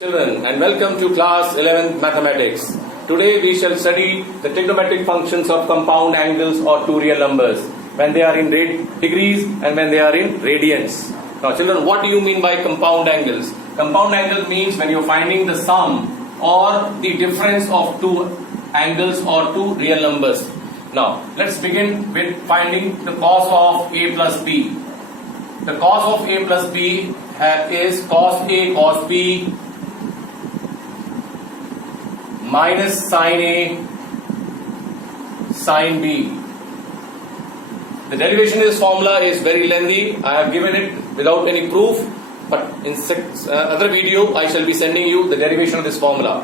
Children, and welcome to class 11th mathematics. Today we shall study the trigonometric functions of compound angles or two real numbers when they are in degrees and when they are in radians. Now children, what do you mean by compound angles? Compound angle means when you are finding the sum or the difference of two angles or two real numbers. Now let's begin with finding the cos of a plus b. The cos of a plus b is cos a cos b minus sin A sin B. The derivation of this formula is very lengthy. I have given it without any proof, but in other video I shall be sending you the derivation of this formula.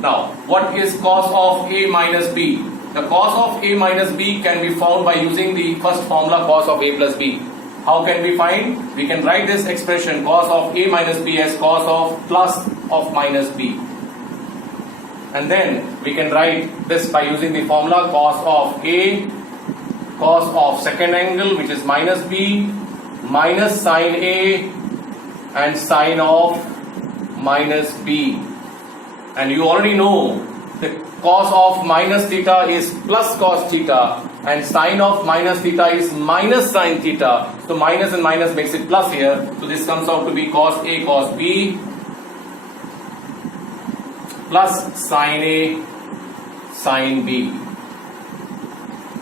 Now, what is cos of A minus B? The cos of A minus B can be found by using the first formula cos of A plus B. How can we find? We can write this expression cos of A minus B as cos of plus of minus B. And then we can write this by using the formula cos of A, cos of second angle which is minus B, minus sin A and sin of minus B. And you already know the cos of minus theta is plus cos theta and sin of minus theta is minus sin theta. So minus and minus makes it plus here. So this comes out to be cos A cos B plus sin A sin B.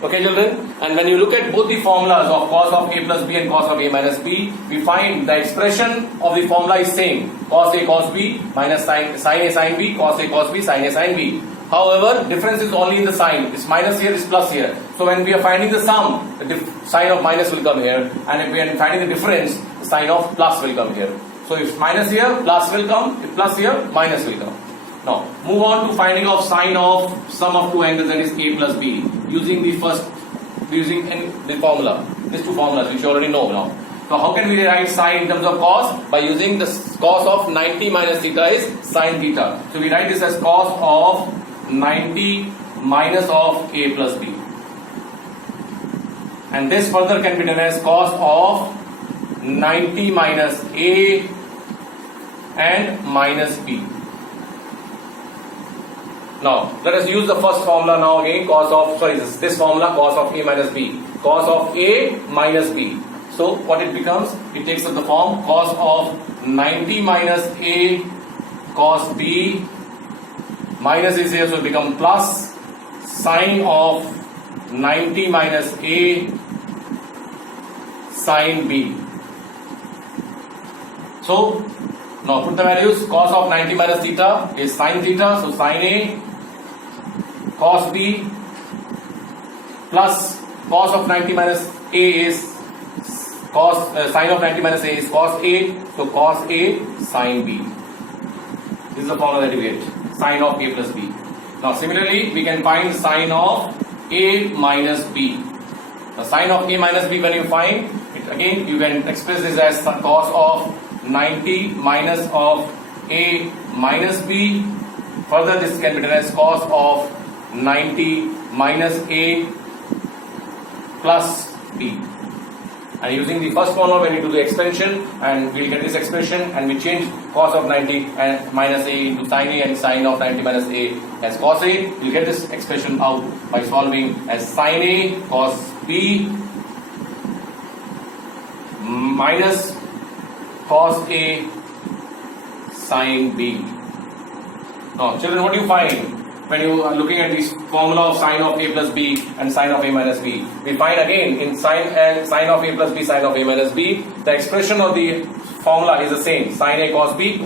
Okay children, and when you look at both the formulas of cos of A plus B and cos of A minus B, we find the expression of the formula is same, cos A cos B minus sin A sin B, cos A cos B sin A sin B. However, difference is only in the sign. It's minus here, it's plus here. So when we are finding the sum, the sign of minus will come here, and if we are finding the difference, the sign of plus will come here. So if minus here, plus will come, if plus here, minus will come. Now, move on to finding of sine of sum of two angles, that is A plus B, using the formula, these two formulas which you already know now. So how can we write sine in terms of cos? By using the cos of 90 minus theta is sine theta. So we write this as cos of 90 minus of A plus B. And this further can be done as cos of 90 minus A and minus B. Now, let us use the first formula now again, this formula cos of A minus B. Cos of A minus B. So, what it becomes? It takes up the form cos of 90 minus A cos B, minus is here, so it becomes plus sine of 90 minus A sin B. So, now put the values. Cos of 90 minus theta is sin theta, so sin A cos B plus cos of 90 minus A is sin of 90 minus A is cos A, so cos A sin B. This is the formula that we get, sin of A plus B. Now similarly, we can find sin of A minus B. The sin of A minus B, when you find it again, you can express this as cos of 90 minus of A minus B. Further, this can be done as cos of 90 minus A plus B. And using the first formula, when you do the expansion, and we will get this expression, and we change cos of 90 and minus A into sin A and sin of 90 minus A as cos A. You will get this expression out by solving as sin A cos B minus cos A sin B. Now children, what do you find when you are looking at this formula of sine of A plus B and sine of A minus B? We find again in sine of A plus B, sine of A minus B, the expression of the formula is the same, sine A cos B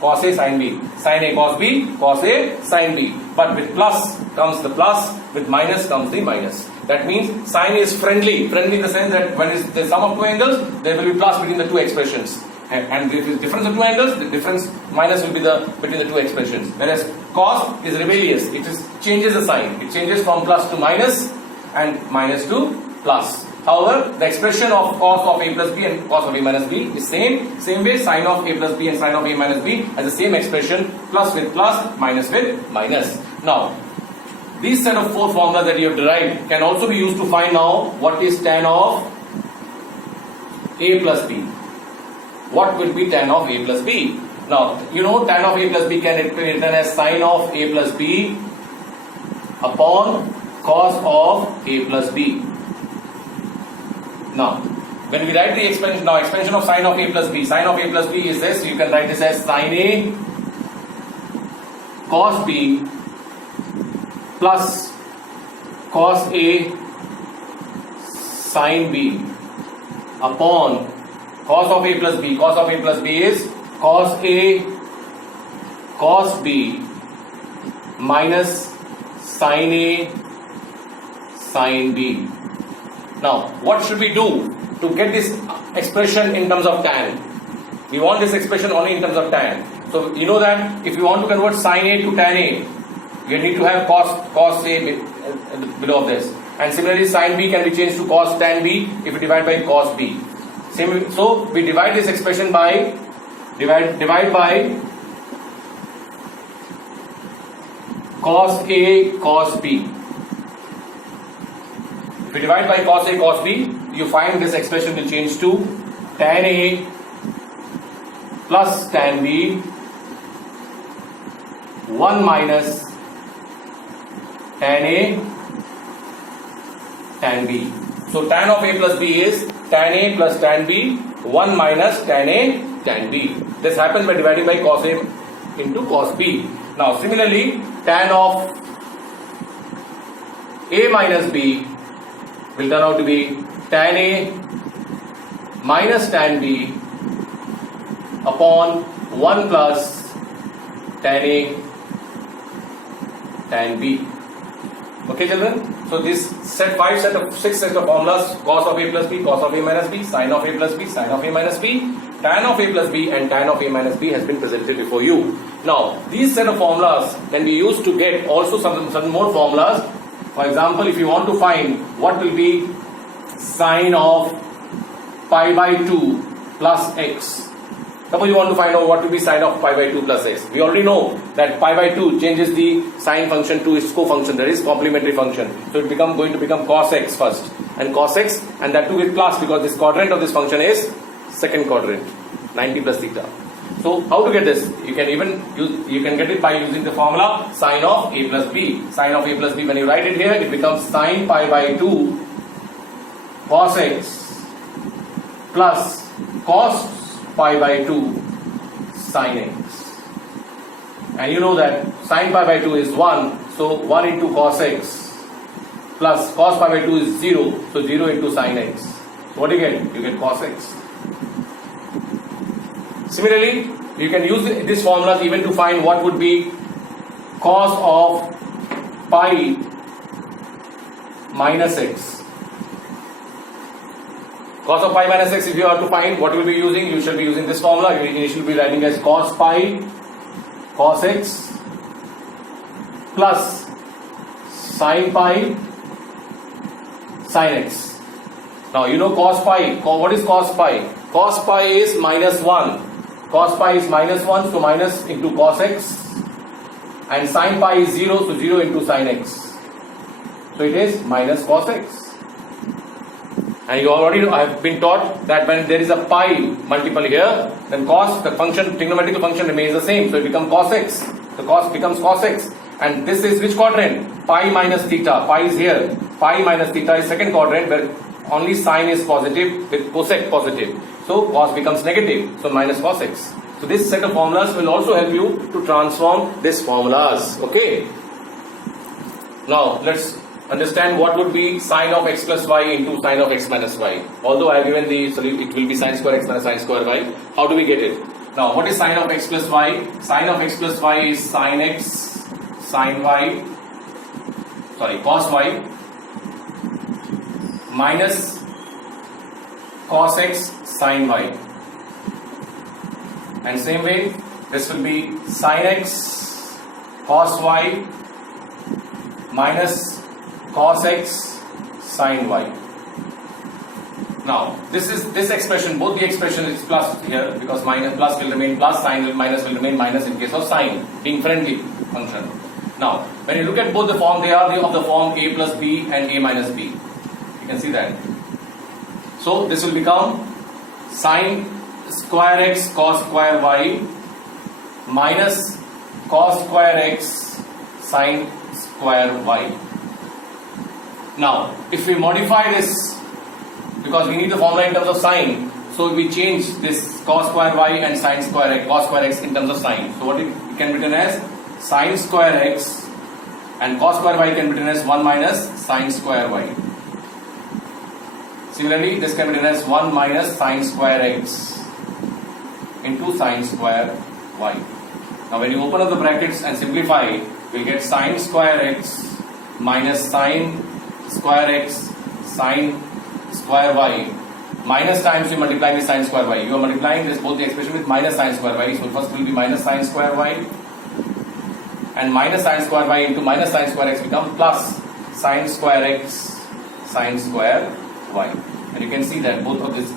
cos A sin B, sine A cos B cos A sin B, but with plus comes the plus, with minus comes the minus. That means sine is friendly in the sense that when it's the sum of two angles, there will be plus between the two expressions. And if it's difference of two angles, the difference minus will be between the two expressions. Whereas cos is rebellious, it changes the sign. It changes from plus to minus and minus to plus. However, the expression of cos of A plus B and cos of A minus B is same way, sine of A plus B and sine of A minus B has the same expression, plus with plus, minus with minus. Now, these set of four formulas that you have derived can also be used to find now what is tan of A plus B. What will be tan of A plus B? Now, you know tan of a plus b can be written as sine of a plus b upon cos of a plus b. Now, when we write the expansion, now expansion of sine of a plus b, sine of a plus b is this, you can write this as sine a cos b plus cos a sin b upon cos of a plus b. Cos of a plus b is cos a cos b minus sin a sin b. Now, what should we do to get this expression in terms of tan? We want this expression only in terms of tan. So, you know that if you want to convert sin a to tan a, you need to have cos a below of this. And similarly, sin b can be changed to cos tan b if we divide by cos b. So, we divide this expression by divide by cos a cos b. If you divide by cos a cos b, you find this expression will change to tan a plus tan b 1 minus tan a tan b. So tan of a plus b is tan a plus tan b 1 minus tan a tan b. This happens by dividing by cos a into cos b. Now similarly, tan of a minus b will turn out to be tan a minus tan b upon 1 plus tan a tan b. Okay, children? So this six set of formulas: cos of a plus b, cos of a minus b, sin of a plus b, sin of a minus b, tan of a plus b, and tan of a minus b has been presented before you. Now, these set of formulas can be used to get also some more formulas. For example, if you want to find what will be sine of pi by 2 plus x. Suppose you want to find out what will be sine of pi by 2 plus x. We already know that pi by 2 changes the sine function to its co-function, that is complementary function. So it going to become cos x first, and cos x, and that too with plus, because this quadrant of this function is second quadrant, 90 plus theta. So how to get this? You can get it by using the formula sine of a plus b. Sine of a plus b, when you write it here, it becomes sine pi by 2 cos x plus cos pi by 2 sin x. And you know that sin pi by 2 is 1, so 1 into cos x plus cos pi by 2 is 0, so 0 into sin x. So what do you get? You get cos x. Similarly, you can use these formulas even to find what would be cos of pi minus x. Cos of pi minus x, if you are to find, what you will be using? You shall be using this formula. You should be writing as cos pi cos x plus sin pi sin x. Now you know cos pi. What is cos pi? Cos pi is minus 1. Cos pi is minus 1, so minus into cos x. And sin pi is 0, so 0 into sin x. So it is minus cos x. And you already know, I have been taught that when there is a pi multiple here, then cos, the function, trigonometrical function remains the same. So it becomes cos x. The cos becomes cos x. And this is which quadrant? Pi minus theta. Pi is here. Pi minus theta is second quadrant where only sine is positive with cosec positive. So cos becomes negative. So minus cos x. So this set of formulas will also help you to transform these formulas. Okay. Now let's understand what would be sine of x plus y into sine of x minus y. Although I have given the solution, it will be sine square x minus sine square y. How do we get it? Now, what is sine of x plus y? Sine of x plus y is sine x sine y, cos y minus cos x sine y. And same way, this will be sine x cos y minus cos x sin y. Now this expression, both the expression is plus here because minus plus will remain plus, minus will remain minus in case of sine being friendly function. Now when you look at both the form, they are of the form a plus b and a minus b. You can see that. So this will become sine square x cos square y minus cos square x sin square y. Now, if we modify this, because we need the formula in terms of sine, so we change this cos square y and sin square x, cos square x in terms of sine. So what it can be written as sin square x, and cos square y can be written as 1 minus sin square y. Similarly, this can be written as 1 minus sin square x into sin square y. Now when you open up the brackets and simplify, we'll get sin square x minus sin square x sin square y, minus times you multiply with sin square y. You are multiplying this both the expression with minus sin square y. So first will be minus sin square y, and minus sin square y into minus sin square x become plus sin square x sin square y. And you can see that both of this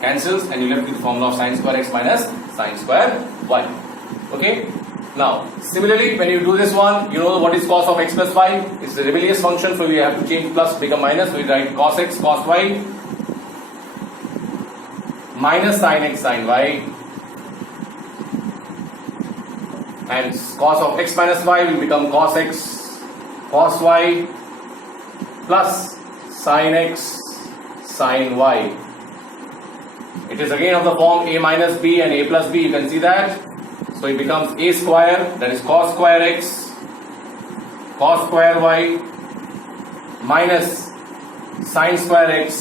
cancels and you left with the formula of sin square x minus sin square y. Okay. Now, similarly, when you do this one, you know what is cos of x plus y? It's a rebellious function, so we have to change plus to become minus. So we write cos x cos y minus sin x sin y, and cos of x minus y will become cos x cos y plus sin x sin y. It is again of the form a minus b and a plus b. You can see that. So it becomes a square, that is cos square x cos square y minus sin square x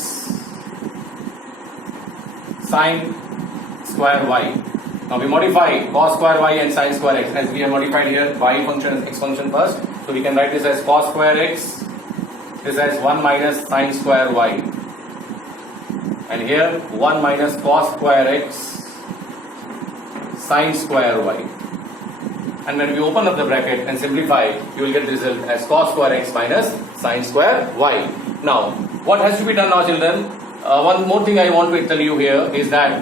sin square y. Now we modify cos square y and sin square x, as we have modified here y function and x function first. So we can write this as cos square x, this as 1 minus sin square y, and here 1 minus cos square x sin square y. And when we open up the bracket and simplify, you will get the result as cos square x minus sin square y. Now, what has to be done now, children? One more thing I want to tell you here is that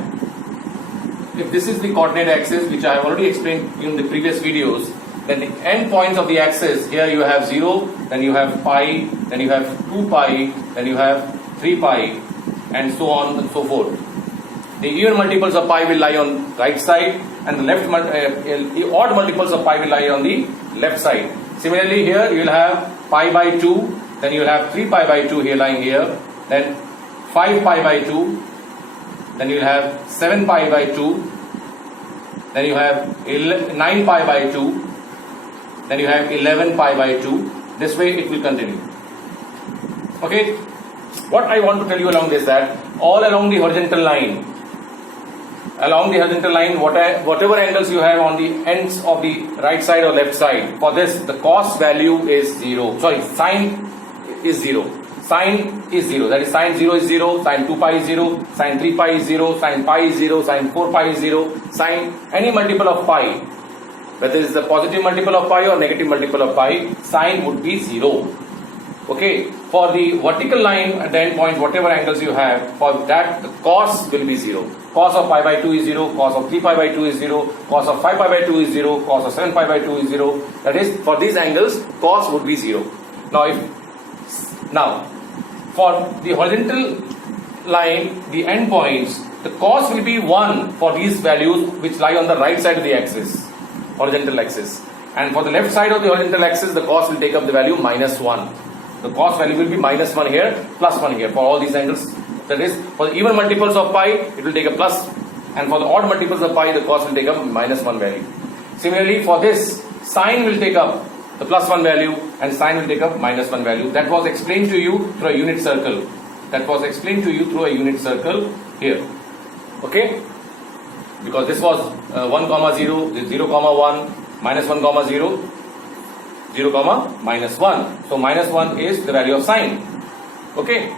if this is the coordinate axis, which I have already explained in the previous videos, then the end points of the axis, here you have 0, then you have pi, then you have 2 pi, then you have 3 pi, and so on and so forth. The even multiples of pi will lie on right side, and the odd multiples of pi will lie on the left side. Similarly, here you will have pi by 2, then you will have 3 pi by 2 here lying here, then 5 pi by 2, then you will have 7 pi by 2, then you have 9 pi by 2, then you have 11 pi by 2. This way it will continue. Okay. What I want to tell you along this, that all along the horizontal line, whatever angles you have on the ends of the right side or left side, for this the cos value is 0. Sorry, sine is 0. Sine is 0. That is sine 0 is 0, sine 2 pi is 0, sine 3 pi is 0, sine pi is 0, sine 4 pi is 0, sine any multiple of pi, whether it is the positive multiple of pi or negative multiple of pi, sine would be 0. Okay, for the vertical line at the end point, whatever angles you have, for that the cos will be 0. Cos of pi by 2 is 0, cos of 3 pi by 2 is 0, cos of 5 pi by 2 is 0, cos of 7 pi by 2 is 0. That is, for these angles, cos would be 0. Now, for the horizontal line, the end points, the cos will be 1 for these values which lie on the right side of the axis, horizontal axis. And for the left side of the horizontal axis, the cos will take up the value minus 1. The cos value will be minus 1 here, plus 1 here for all these angles. That is, for the even multiples of pi, it will take a plus, and for the odd multiples of pi, the cos will take up minus 1 value. Similarly, for this, sine will take up the plus 1 value, and sine will take up minus 1 value. That was explained to you through a unit circle. Here. Okay? Because this was 1 comma 0, this 0 comma 1, minus 1 comma 0, 0 comma minus 1. So minus 1 is the value of sine. Okay?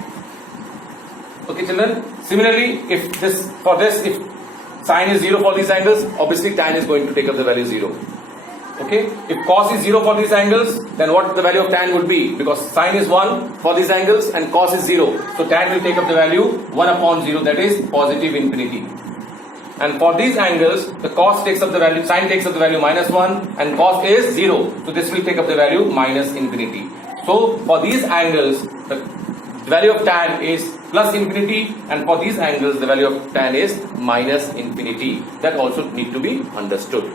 Okay, children. Similarly, if sine is 0 for these angles, obviously tan is going to take up the value 0. Okay? If cos is 0 for these angles, then what the value of tan would be? Because sine is 1 for these angles and cos is 0. So tan will take up the value 1 upon 0, that is positive infinity. And for these angles, the cos takes up the value, sine takes up the value minus 1, and cos is 0. So this will take up the value minus infinity. So for these angles, the value of tan is plus infinity, and for these angles, the value of tan is minus infinity. That also need to be understood.